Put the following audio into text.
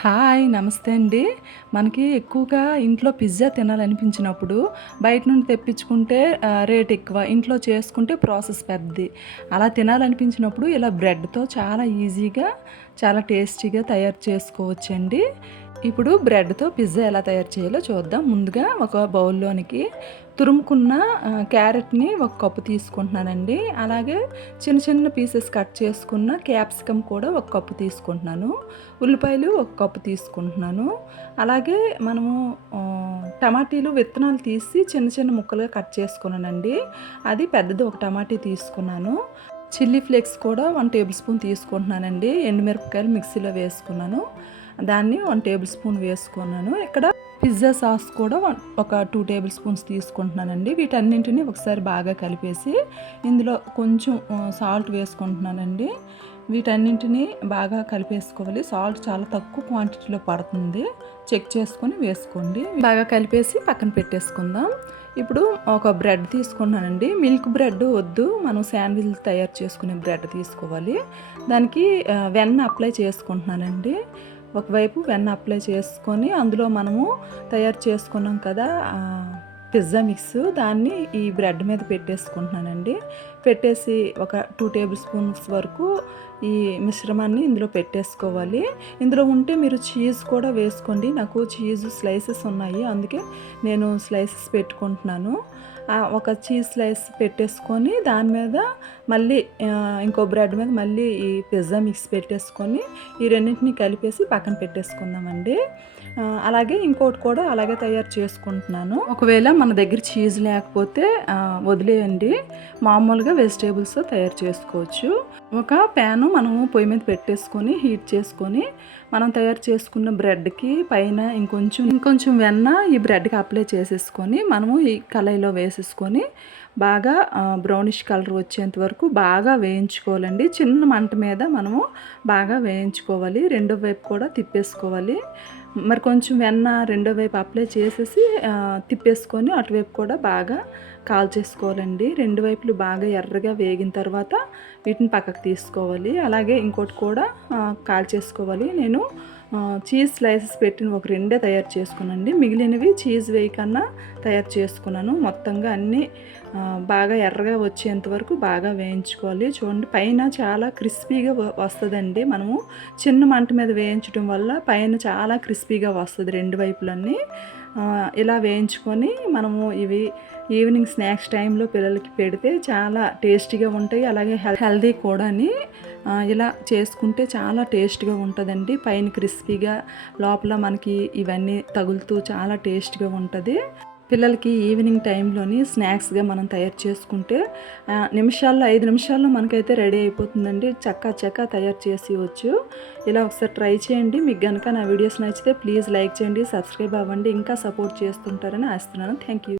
Hi నమస్తే అండి. మనకి ఎక్కువగా ఇంట్లో పిజ్జా తినాలనిపించినప్పుడు బయట నుండి తెప్పించుకుంటే రేట్ ఎక్కువ, ఇంట్లో చేసుకుంటే ప్రాసెస్ పెద్దది. అలా తినాలనిపించినప్పుడు ఇలా బ్రెడ్‌తో చాలా ఈజీగా, చాలా టేస్టీగా తయారు చేసుకోవచ్చండి. ఇప్పుడు బ్రెడ్‌తో పిజ్జా ఎలా తయారు చేయాలో చూద్దాం. ముందుగా ఒక బౌల్‌లోనికి తురుముకున్న క్యారెట్‌ని ఒక కప్పు తీసుకుంటున్నానండి. అలాగే చిన్న చిన్న పీసెస్ కట్ చేసుకున్న క్యాప్సికమ్ కూడా ఒక కప్పు తీసుకుంటున్నాను. ఉల్లిపాయలు ఒక కప్పు తీసుకుంటున్నాను. అలాగే మనము టమాటీలు విత్తనాలు తీసి చిన్న చిన్న ముక్కలుగా కట్ చేసుకున్నానండి. అది పెద్దది ఒక టమాటీ తీసుకున్నాను. చిల్లీ ఫ్లేక్స్ కూడా 1 టేబుల్ స్పూన్ తీసుకుంటున్నానండి. ఎండుమిరపకాయలు మిక్సీలో వేసుకున్నాను. దాన్ని 1 టేబుల్ స్పూన్ వేసుకున్నాను. ఇక్కడ పిజ్జా సాస్ కూడా ఒక 2 టేబుల్ స్పూన్స్ తీసుకుంటున్నానండి. వీటన్నింటిని ఒకసారి బాగా కలిపేసి ఇందులో కొంచెం సాల్ట్ వేసుకుంటున్నానండి. వీటన్నింటిని బాగా కలిపేసుకోవాలి. సాల్ట్ చాలా తక్కువ క్వాంటిటీలో పడుతుంది, చెక్ చేసుకొని వేసుకోండి. బాగా కలిపేసి పక్కన పెట్టేసుకుందాం. ఇప్పుడు ఒక బ్రెడ్ తీసుకున్నానండి. మిల్క్ బ్రెడ్ వద్దు, మనం శాండ్విచ్ తయారు చేసుకునే బ్రెడ్ తీసుకోవాలి. దానికి వెన్న అప్లై చేసుకుంటున్నానండి. ఒకవైపు వెన్న అప్లై చేసుకొని అందులో మనము తయారు చేసుకున్నాం కదా పిజ్జా మిక్స్, దాన్ని ఈ బ్రెడ్ మీద పెట్టేసుకుంటున్నానండి. పెట్టేసి ఒక 2 టేబుల్ స్పూన్స్ వరకు ఈ మిశ్రమాన్ని ఇందులో పెట్టేసుకోవాలి. ఇందులో ఉంటే మీరు చీజ్ కూడా వేసుకోండి. నాకు చీజ్ స్లైసెస్ ఉన్నాయి, అందుకే నేను స్లైసెస్ పెట్టుకుంటున్నాను. ఒక చీజ్ స్లైస్ పెట్టేసుకొని దాని మీద మళ్ళీ ఇంకో బ్రెడ్ మీద మళ్ళీ ఈ పిజ్జా మిక్స్ పెట్టేసుకొని ఈ రెండింటిని కలిపేసి పక్కన పెట్టేసుకుందామండి. అలాగే ఇంకోటి కూడా అలాగే తయారు చేసుకుంటున్నాను. ఒకవేళ మన దగ్గర చీజ్ లేకపోతే వదిలేయండి, మామూలుగా వెజిటేబుల్స్ తయారు చేసుకోవచ్చు. ఒక ప్యాను మనము పొయ్యి మీద పెట్టేసుకొని హీట్ చేసుకొని మనం తయారు చేసుకున్న బ్రెడ్కి పైన ఇంకొంచెం వెన్న ఈ బ్రెడ్కి అప్లై చేసేసుకొని మనము ఈ కళాయిలో వేసేసుకొని బాగా బ్రౌనిష్ కలర్ వచ్చేంత వరకు బాగా వేయించుకోవాలండి. చిన్న మంట మీద మనము బాగా వేయించుకోవాలి. రెండో వైపు కూడా తిప్పేసుకోవాలి. మరి కొంచెం వెన్న రెండో వైపు అప్లై చేసేసి తిప్పేసుకొని అటువైపు కూడా బాగా కాల్చేసుకోవాలండి. రెండు వైపులు బాగా ఎర్రగా వేగిన తర్వాత వీటిని పక్కకు తీసుకోవాలి. అలాగే ఇంకోటి కూడా కాల్చేసుకోవాలి. నేను చీజ్ స్లైసెస్ పెట్టిన ఒక రెండే తయారు చేసుకున్నానండి. మిగిలినవి చీజ్ వేయకన్నా తయారు చేసుకున్నాను. మొత్తంగా అన్నీ బాగా ఎర్రగా వచ్చేంత వరకు బాగా వేయించుకోవాలి. చూడండి, పైన చాలా క్రిస్పీగా వస్తుందండి. మనము చిన్న మంట మీద వేయించడం వల్ల పైన చాలా క్రిస్పీగా వస్తుంది రెండు వైపులన్నీ. ఇలా వేయించుకొని మనము ఇవి ఈవినింగ్ స్నాక్స్ టైంలో పిల్లలకి పెడితే చాలా టేస్టీగా ఉంటాయి. అలాగే హెల్దీ కూడాని. ఇలా చేసుకుంటే చాలా టేస్ట్గా ఉంటుందండి. పైన క్రిస్పీగా, లోపల మనకి ఇవన్నీ తగులుతూ చాలా టేస్ట్గా ఉంటుంది. పిల్లలకి ఈవినింగ్ టైంలోని స్నాక్స్గా మనం తయారు చేసుకుంటే 5 నిమిషాల్లో మనకైతే రెడీ అయిపోతుందండి. చక్కా తయారు చేసేయచ్చు. ఇలా ఒకసారి ట్రై చేయండి. మీకు కనుక నా వీడియోస్ నచ్చితే ప్లీజ్ లైక్ చేయండి, సబ్స్క్రైబ్ అవ్వండి. ఇంకా సపోర్ట్ చేస్తుంటారని ఆశిస్తున్నాను. Thank you.